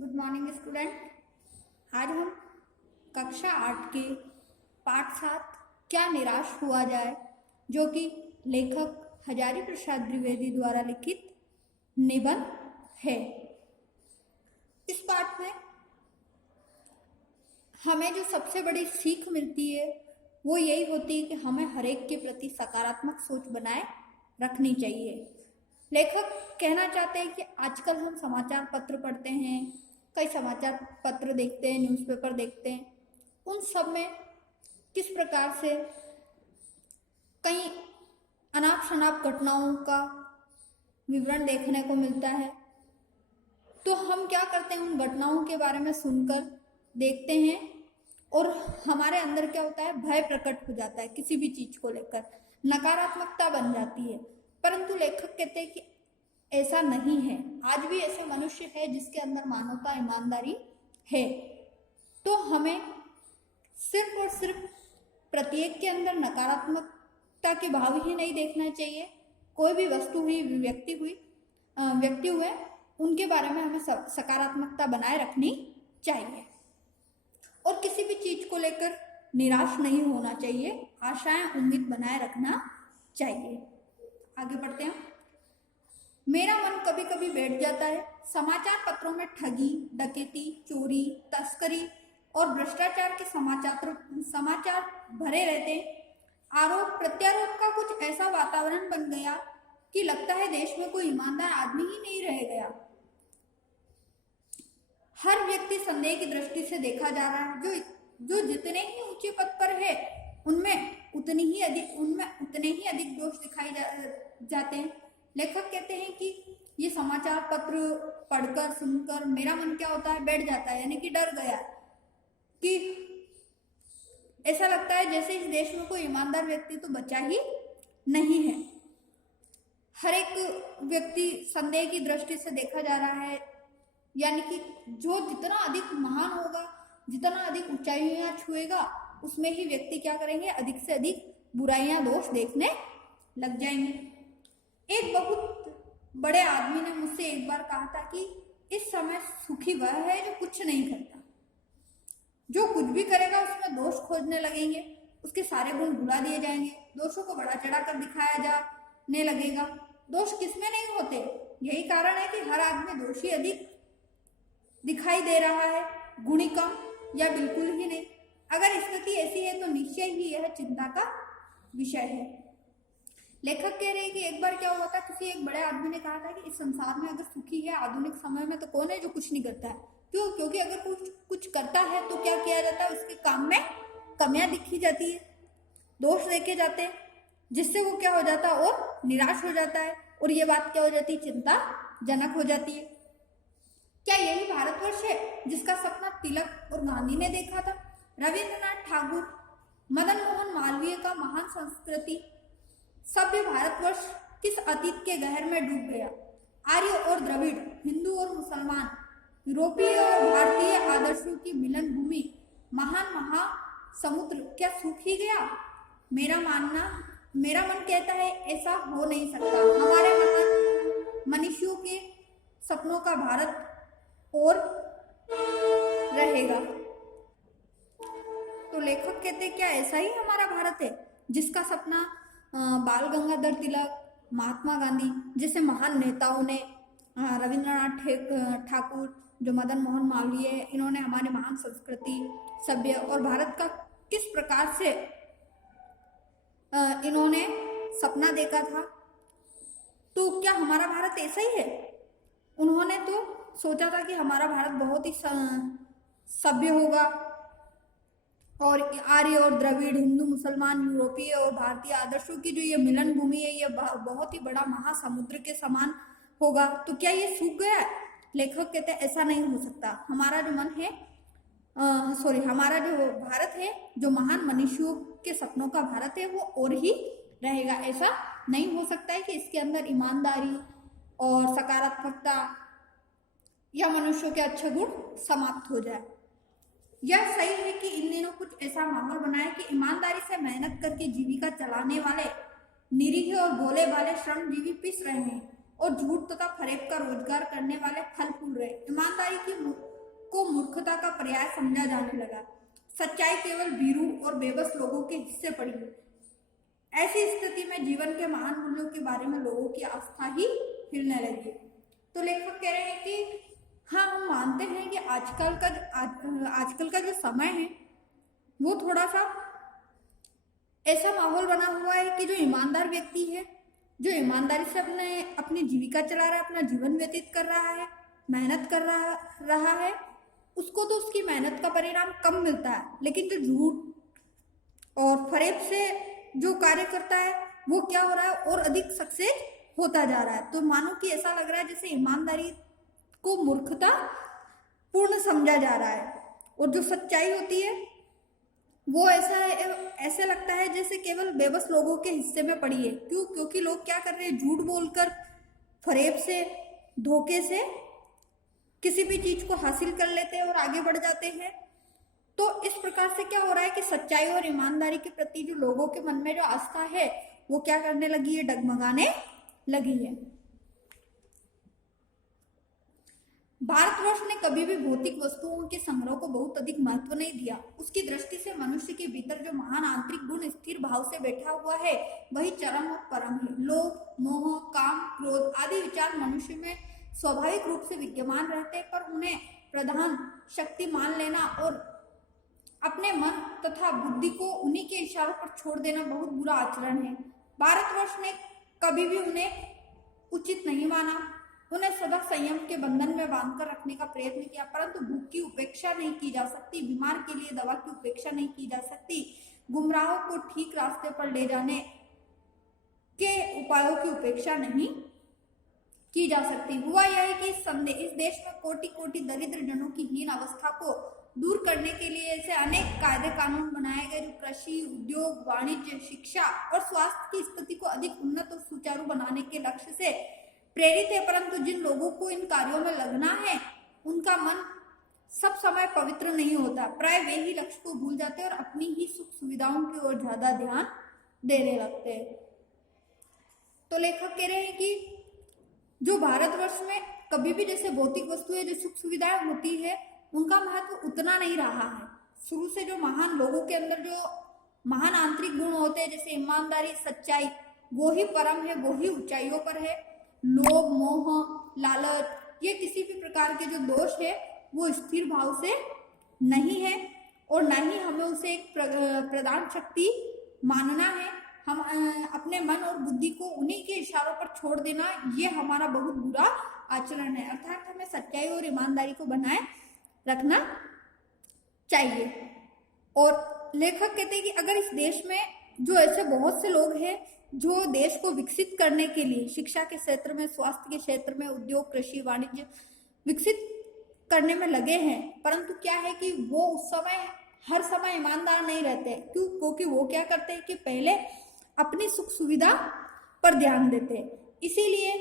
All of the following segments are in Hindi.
Good morning student. आज हम कक्षा 8 के पाठ 7 क्या निराश हुआ जाए, जो कि लेखक हजारी प्रसाद द्विवेदी द्वारा लिखित निबंध है। इस पाठ में हमें जो सबसे बड़ी सीख मिलती है वो यही होती है कि हमें हर एक के प्रति सकारात्मक सोच बनाए रखनी चाहिए। लेखक कहना चाहते हैं कि आजकल हम समाचार पत्र पढ़ते हैं, कई समाचार पत्र देखते हैं, न्यूज़पेपर देखते हैं, उन सब में किस प्रकार से कई अनाप शनाप घटनाओं का विवरण देखने को मिलता है। तो हम क्या करते हैं, उन घटनाओं के बारे में सुनकर देखते हैं और हमारे अंदर क्या होता है, भय प्रकट हो जाता है, किसी भी चीज को लेकर नकारात्मकता बन जाती है। परंतु लेखक कहते हैं कि ऐसा नहीं है। आज भी ऐसे मनुष्य है जिसके अंदर मानवता, ईमानदारी है। तो हमें सिर्फ और सिर्फ प्रत्येक के अंदर नकारात्मकता के भाव ही नहीं देखना चाहिए। कोई भी वस्तु हुई, व्यक्ति हुए, उनके बारे में हमें सकारात्मकता बनाए रखनी चाहिए और किसी भी चीज को लेकर निराश नहीं होना चाहिए। आशाएं, उम्मीद बनाए रखना चाहिए। आगे बढ़ते हैं। मेरा मन कभी कभी बैठ जाता है। समाचार पत्रों में ठगी, डकैती, चोरी, तस्करी और भ्रष्टाचार के समाचार भरे रहते हैं। आरोप प्रत्यारोप का कुछ ऐसा वातावरण बन गया कि लगता है देश में कोई ईमानदार आदमी ही नहीं रह गया। हर व्यक्ति संदेह की दृष्टि से देखा जा रहा है। जो जितने ही ऊंचे पद पर है उनमें उतने ही अधिक दोष दिखाए जाते हैं। लेखक कहते हैं कि ये समाचार पत्र पढ़कर सुनकर मेरा मन क्या होता है, बैठ जाता है, यानी कि डर गया, कि ऐसा लगता है जैसे इस देश में कोई ईमानदार व्यक्ति तो बचा ही नहीं है। हर एक व्यक्ति संदेह की दृष्टि से देखा जा रहा है, यानी कि जो जितना अधिक महान होगा, जितना अधिक ऊंचाइयां छुएगा, उसमें ही व्यक्ति क्या करेंगे, अधिक से अधिक बुराइयां, दोष देखने लग जाएंगे। एक बहुत बड़े आदमी ने मुझसे एक बार कहा था कि इस समय सुखी वह है जो कुछ नहीं करता। जो कुछ भी करेगा उसमें दोष खोजने लगेंगे, उसके सारे गुण भुला दिए जाएंगे, दोषों को बढ़ा चढ़ा कर दिखाया जाने लगेगा। दोष किसमें नहीं होते, यही कारण है कि हर आदमी दोषी अधिक दिखाई दे रहा है, गुणी कम या बिल्कुल ही नहीं। अगर स्थिति ऐसी है तो निश्चय ही यह चिंता का विषय है। लेखक कह रहे हैं कि एक बार क्या हुआ था, किसी एक बड़े आदमी ने कहा था कि इस संसार में अगर सुखी है आधुनिक समय में तो कौन है जो कुछ नहीं करता है। क्यों? क्योंकि अगर कुछ करता है तो क्या किया जाता है, उसके काम में कमियां दिखी जाती है, दोष देखे जाते हैं, जिससे वो क्या हो जाता है और निराश हो जाता है, और ये बात क्या हो जाती है, चिंताजनक हो जाती है। क्या यही भारतवर्ष है जिसका सपना तिलक और गांधी ने देखा था? रविंद्रनाथ ठाकुर, मदन मोहन मालवीय का महान संस्कृति सभ्य भारतवर्ष किस अतीत के गहर में डूब गया? आर्य और द्रविड़, हिंदू और मुसलमान, यूरोपीय और भारतीय आदर्शों की मिलन भूमि, महान महासमुद्र क्या सूख ही गया? मेरा मन कहता है ऐसा हो नहीं सकता। हमारे महान मनुष्यों के सपनों का भारत और रहेगा। तो लेखक कहते हैं क्या ऐसा ही हमारा भारत है जिसका सपना बाल गंगाधर तिलक, महात्मा गांधी जैसे महान नेताओं ने, रविंद्रनाथ ठाकुर, जो मदन मोहन मालवीय है, इन्होंने हमारे महान संस्कृति, सभ्य और भारत का किस प्रकार से इन्होंने सपना देखा था। तो क्या हमारा भारत ऐसा ही है? उन्होंने तो सोचा था कि हमारा भारत बहुत ही सभ्य होगा और आर्य और द्रविड़, हिंदू मुसलमान, यूरोपीय और भारतीय आदर्शों की जो ये मिलन भूमि है, ये बहुत ही बड़ा महासमुद्र के समान होगा। तो क्या ये सूख गया है? लेखक कहते हैं ऐसा नहीं हो सकता। हमारा जो मन है, हमारा जो भारत है, जो महान मनुष्यों के सपनों का भारत है, वो और ही रहेगा। ऐसा नहीं हो सकता है कि इसके अंदर ईमानदारी और सकारात्मकता या मनुष्यों के अच्छे गुण समाप्त हो जाए। यह सही है कि इन दिनों कुछ ऐसा माहौल बनाए कि ईमानदारी से मेहनत करके जीविका चलाने वाले निरीह और भोले भाले श्रमजीवी पिस रहे हैं और झूठ तथा फरेब का रोजगार करने वाले फल फूल रहे। ईमानदारी की को मूर्खता का पर्याय समझा जाने लगा। सच्चाई केवल भीरू और बेबस लोगों के हिस्से पड़ी है। ऐसी स्थिति में जीवन के महान मूल्यों के बारे में लोगों की आस्था ही हिलने लगी। तो लेखक कह रहे हैं कि हाँ, हम मानते हैं कि आजकल का जो समय है वो थोड़ा सा ऐसा माहौल बना हुआ है कि जो ईमानदार व्यक्ति है, जो ईमानदारी से अपनी जीविका चला रहा है, अपना जीवन व्यतीत कर रहा है, मेहनत कर रहा है, उसको तो उसकी मेहनत का परिणाम कम मिलता है। लेकिन जो झूठ और फरेब से जो कार्य करता है वो क्या हो रहा है, और अधिक सक्सेस होता जा रहा है। तो मानो कि ऐसा लग रहा है जैसे ईमानदारी को मूर्खता पूर्ण समझा जा रहा है, और जो सच्चाई होती है वो ऐसे लगता है जैसे केवल बेबस लोगों के हिस्से में पड़ी है। क्यों? क्योंकि लोग क्या कर रहे हैं, झूठ बोलकर, फरेब से, धोखे से किसी भी चीज को हासिल कर लेते हैं और आगे बढ़ जाते हैं। तो इस प्रकार से क्या हो रहा है कि सच्चाई और ईमानदारी के प्रति जो लोगों के मन में जो आस्था है वो क्या करने लगी है, डगमगाने लगी है। भारतवर्ष ने कभी भी भौतिक वस्तुओं के संग्रह को बहुत अधिक महत्व नहीं दिया। उसकी दृष्टि से मनुष्य के भीतर जो महान आंतरिक गुण स्थिर भाव से बैठा हुआ है वही चरम और परम है। लोभ, मोह, काम, क्रोध आदि विचार मनुष्य में स्वाभाविक रूप से विद्यमान रहते हैं, पर उन्हें प्रधान शक्ति मान लेना और अपने मन तथा बुद्धि को उन्हीं के इशारों पर छोड़ देना बहुत बुरा आचरण है। भारतवर्ष ने कभी भी उन्हें उचित नहीं माना। उन्हें सदा संयम के बंधन में बांधकर रखने का प्रयत्न किया, परंतु भूख की उपेक्षा नहीं की जा सकती, बीमार के लिए दवा की उपेक्षा नहीं की जा सकती, गुमराहों को ठीक रास्ते पर ले जाने के उपायों की उपेक्षा नहीं की जा सकती। हुआ यह है कि इस देश में कोटि कोटि दरिद्र जनों की हीन अवस्था को दूर करने के लिए ऐसे अनेक कायदे कानून बनाए गए जो कृषि, उद्योग, वाणिज्य, शिक्षा और स्वास्थ्य की स्थिति को अधिक उन्नत और सुचारू बनाने के लक्ष्य से प्रेरित है। परंतु जिन लोगों को इन कार्यों में लगना है उनका मन सब समय पवित्र नहीं होता। प्राय वे ही लक्ष्य को भूल जाते हैं और अपनी ही सुख सुविधाओं की ओर ज्यादा ध्यान देने लगते हैं। तो लेखक कह रहे हैं कि जो भारतवर्ष में कभी भी जैसे भौतिक वस्तुएं, जो सुख सुविधाएं होती है, उनका महत्व उतना नहीं रहा है। शुरू से जो महान लोगों के अंदर जो महान आंतरिक गुण होते हैं, जैसे ईमानदारी, सच्चाई, वो ही परम है, वो ही ऊंचाइयों पर है। लोभ, मोह, लालच, ये किसी भी प्रकार के जो दोष है वो स्थिर भाव से नहीं है, और न ही हमें उसे एक प्रधान शक्ति मानना है। हम अपने मन और बुद्धि को उन्हीं के इशारों पर छोड़ देना, ये हमारा बहुत बुरा आचरण है। अर्थात हमें सच्चाई और ईमानदारी को बनाए रखना चाहिए। और लेखक कहते हैं कि अगर इस देश में जो ऐसे बहुत से लोग हैं जो देश को विकसित करने के लिए शिक्षा के क्षेत्र में, स्वास्थ्य के क्षेत्र में, उद्योग, कृषि, वाणिज्य विकसित करने में लगे हैं, परंतु क्या है कि वो उस समय हर समय ईमानदार नहीं रहते। क्यों? क्योंकि वो क्या करते हैं कि पहले अपनी सुख सुविधा पर ध्यान देते हैं, इसीलिए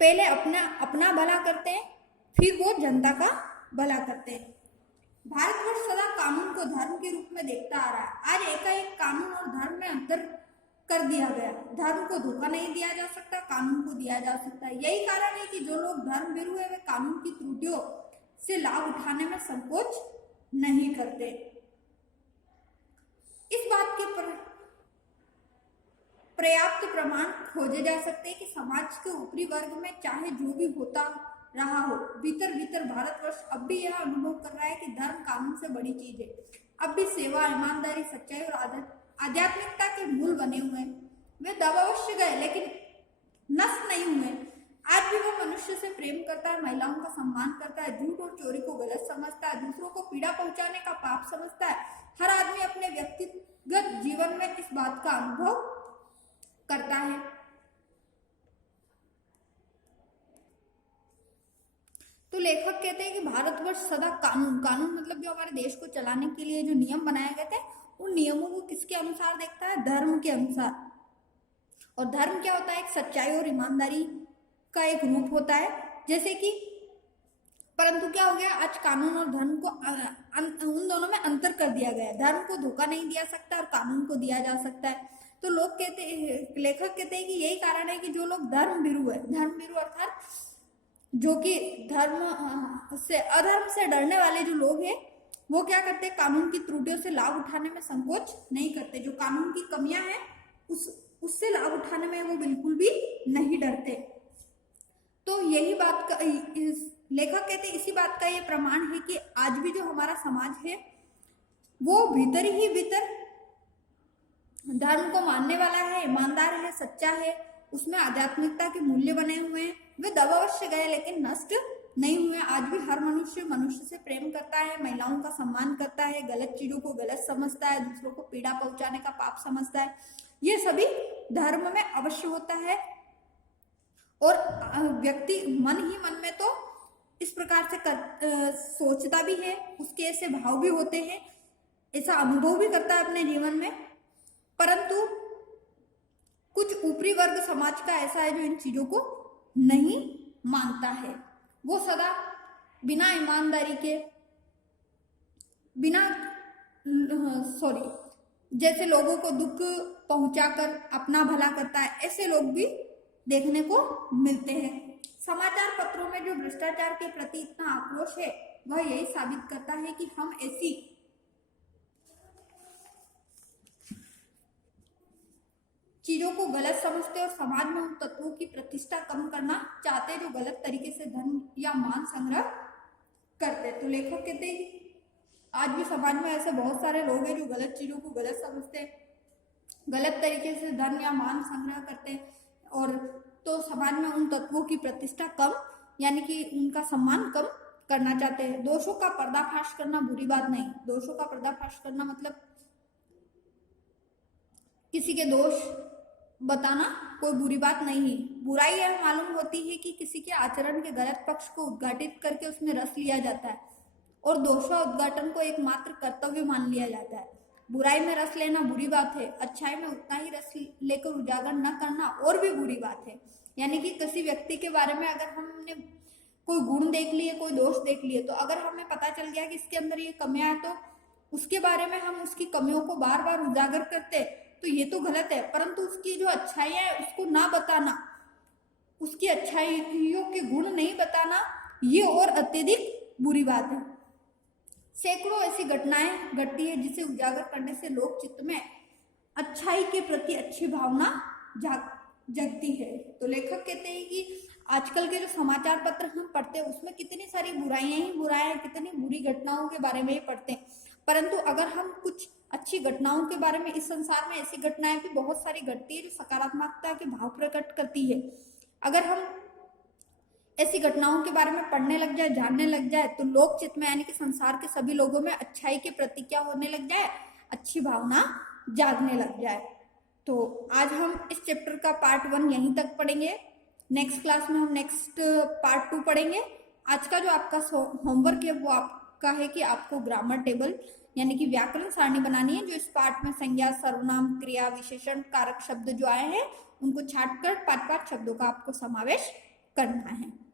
पहले अपना भला करते हैं, फिर वो जनता का भला करते हैं। भारतवर्ष सदा कानून को धर्म के रूप में देखता आ रहा है। आज एकाएक कानून और धर्म में अंतर कर दिया गया। धर्म को धोखा नहीं दिया जा सकता, कानून को दिया जा सकता है। यही कारण है कि जो लोग धर्म भीरू है वे कानून की त्रुटियों से लाभ उठाने में संकोच नहीं करते। इस बात के पर्याप्त प्रमाण खोजे जा सकते हैं कि समाज के ऊपरी वर्ग में चाहे जो भी होता रहा हो, भीतर भीतर भारतवर्ष अब भी यह अनुभव कर रहा है कि धर्म कानून से बड़ी चीज है। अब भी सेवा, ईमानदारी, सच्चाई और आध्यात्मिकता के मूल बने हुए हैं। वे दब अवश्य गए लेकिन नष्ट नहीं हुए। आज भी वो मनुष्य से प्रेम करता है, महिलाओं का सम्मान करता है, झूठ और चोरी को गलत समझता है, दूसरों को पीड़ा पहुंचाने का पाप समझता है। हर आदमी अपने व्यक्तिगत जीवन में इस बात का अनुभव करता है। तो लेखक कहते हैं कि भारतवर्ष सदा कानून मतलब जो हमारे देश को चलाने के लिए जो नियम बनाए गए थे, उन नियमों को किसके अनुसार देखता है? धर्म के अनुसार। और धर्म क्या होता है? एक सच्चाई और ईमानदारी का एक रूप होता है। जैसे कि परंतु क्या हो गया, आज कानून और धर्म को उन दोनों में अंतर कर दिया गया है। धर्म को धोखा नहीं दिया सकता और कानून को दिया जा सकता है। तो लेखक कहते हैं कि यही कारण है कि जो लोग धर्म भीरू है, धर्म भीरू अर्थात जो कि अधर्म से डरने वाले जो लोग हैं वो क्या करते हैं, कानून की त्रुटियों से लाभ उठाने में संकोच नहीं करते। जो कानून की कमियां हैं उससे लाभ उठाने में वो बिल्कुल भी नहीं डरते। तो यही बात का लेखक कहते हैं, इसी बात का ये प्रमाण है कि आज भी जो हमारा समाज है वो भीतर ही भीतर धर्म को मानने वाला है, ईमानदार है, सच्चा है, उसमें आध्यात्मिकता के मूल्य बने हुए हैं। वे दब अवश्य गए लेकिन नष्ट नहीं हुए। आज भी हर मनुष्य मनुष्य से प्रेम करता है, महिलाओं का सम्मान करता है, गलत चीजों को गलत समझता है, दूसरों को पीड़ा पहुंचाने का पाप समझता है। ये सभी धर्म में अवश्य होता है। और व्यक्ति मन ही मन में तो इस प्रकार से सोचता भी है, उसके ऐसे भाव भी होते हैं, ऐसा अनुभव भी करता है अपने जीवन में। परंतु कुछ ऊपरी वर्ग समाज का ऐसा है जो इन चीजों को नहीं मानता है। वो सदा बिना ईमानदारी के, जैसे लोगों को दुख पहुंचाकर अपना भला करता है, ऐसे लोग भी देखने को मिलते हैं। समाचार पत्रों में जो भ्रष्टाचार के प्रति इतना आक्रोश है वह यही साबित करता है कि हम ऐसी चीजों को गलत समझते और समाज में उन तत्वों की प्रतिष्ठा कम करना चाहते जो गलत तरीके से धन या मान संग्रह करते। तो लेखक कहते हैं आज भी समाज में ऐसे बहुत सारे लोग हैं जो गलत चीजों को गलत समझते हैं, गलत तरीके से धन या मान संग्रह करते हैं, और तो समाज में उन तत्वों की प्रतिष्ठा कम यानी कि उनका सम्मान कम करना चाहते हैं। दोषों का पर्दाफाश करना बुरी बात नहीं। दोषों का पर्दाफाश करना मतलब किसी के दोष बताना कोई बुरी बात नहीं। बुराई यह मालूम होती है कि किसी के आचरण के गलत पक्ष को उद्घाटित करके उसमें रस लिया जाता है और दोषा उद्घाटन को एकमात्र कर्तव्य मान लिया जाता है। बुराई में रस लेना बुरी बात है, अच्छाई में उतना ही रस लेकर उजागर न करना और भी बुरी बात है। यानी कि किसी व्यक्ति के बारे में अगर हमने कोई गुण देख लिए, कोई दोष देख लिए, तो अगर हमें पता चल गया कि इसके अंदर ये कमियां हैं तो उसके बारे में हम उसकी कमियों को बार बार उजागर करते तो ये तो गलत है। परंतु उसकी जो अच्छाइयां है उसको ना बताना, उसकी अच्छाइयों के गुण नहीं बताना, ये और अत्यधिक बुरी बात है। सैकड़ों ऐसी घटनाएं घटती है जिसे उजागर करने से लोक चित्त में अच्छाई के प्रति अच्छी भावना जगती है। तो लेखक कहते हैं कि आजकल के जो समाचार पत्र हम पढ़ते हैं उसमें कितनी सारी बुराइयां ही बुराइयां, कितनी बुरी घटनाओं के बारे में ही पढ़ते हैं। परंतु अगर हम कुछ अच्छी घटनाओं के बारे में, इस संसार में ऐसी घटनाएं भी बहुत सारी घटती है जो सकारात्मकता के भाव प्रकट करती है। अगर हम ऐसी घटनाओं के बारे में पढ़ने लग जाए, जानने लग जाए, तो लोक चित्त में यानी कि संसार के सभी लोगों में अच्छाई के प्रति क्या होने लग जाए, अच्छी भावना जागने लग जाए। तो आज हम इस चैप्टर का पार्ट 1 यहीं तक पढ़ेंगे। नेक्स्ट क्लास में हम नेक्स्ट पार्ट 2 पढ़ेंगे। आज का जो आपका होमवर्क है वो आपका है कि आपको ग्रामर टेबल यानी कि व्याकरण सारणी बनानी है। जो इस पार्ट में संज्ञा, सर्वनाम, क्रिया, विशेषण, कारक शब्द जो आए हैं उनको छांटकर 5-5 शब्दों का आपको समावेश करना है।